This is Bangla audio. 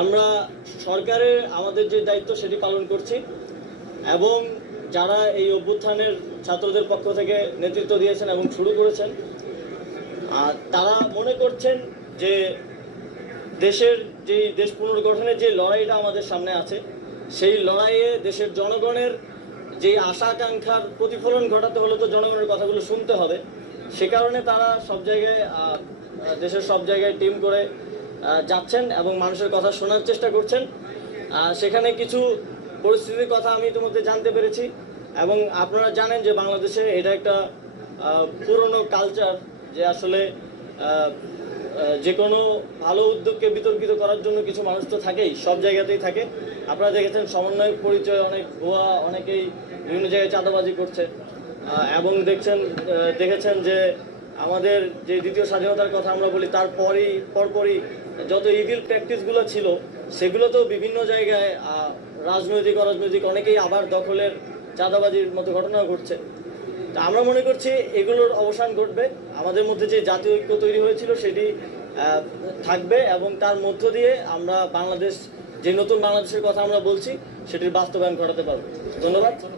আমরা সরকারের, আমাদের যে দায়িত্ব সেটি পালন করছি এবং যারা এই অভ্যুত্থানের ছাত্রদের পক্ষ থেকে নেতৃত্ব দিয়েছেন এবং শুরু করেছেন তারা মনে করছেন যে দেশের যে দেশ পুনর্গঠনের যে লড়াইটা আমাদের সামনে আছে, সেই লড়াইয়ে দেশের জনগণের যে আশা আকাঙ্ক্ষার প্রতিফলন ঘটাতে হলে তো জনগণের কথাগুলো শুনতে হবে। সে কারণে তারা সব জায়গায় দেশের সব জায়গায় টিম করে যাচ্ছেন এবং মানুষের কথা শোনার চেষ্টা করছেন। সেখানে কিছু পরিস্থিতির কথা আমি ইতিমধ্যে জানতে পেরেছি এবং আপনারা জানেন যে বাংলাদেশে এটা একটা পুরনো কালচার যে আসলে যে কোনো ভালো উদ্যোগকে বিতর্কিত করার জন্য কিছু মানুষ তো থাকেই, সব জায়গাতেই থাকে। আপনারা দেখেছেন সমন্বয়ক পরিচয় অনেক, ভুয়া অনেকেই বিভিন্ন জায়গায় চাঁদাবাজি করছে। এবং দেখছেন দেখেছেন যে আমাদের যে দ্বিতীয় স্বাধীনতার কথা আমরা বলি তারপরই পরপরই যত ইভিল প্র্যাকটিসগুলো ছিল সেগুলো তো বিভিন্ন জায়গায় রাজনৈতিক, অরাজনৈতিক অনেকেই আবার দখলের চাঁদাবাজির মতো ঘটনাও ঘটছে। তা আমরা মনে করছি এগুলোর অবসান ঘটবে। আমাদের মধ্যে যে জাতীয় ঐক্য তৈরি হয়েছিল, সেটি থাকবে এবং তার মধ্য দিয়ে আমরা বাংলাদেশ, যে নতুন বাংলাদেশের কথা আমরা বলছি, সেটির বাস্তবায়ন ঘটাতে পারব। ধন্যবাদ।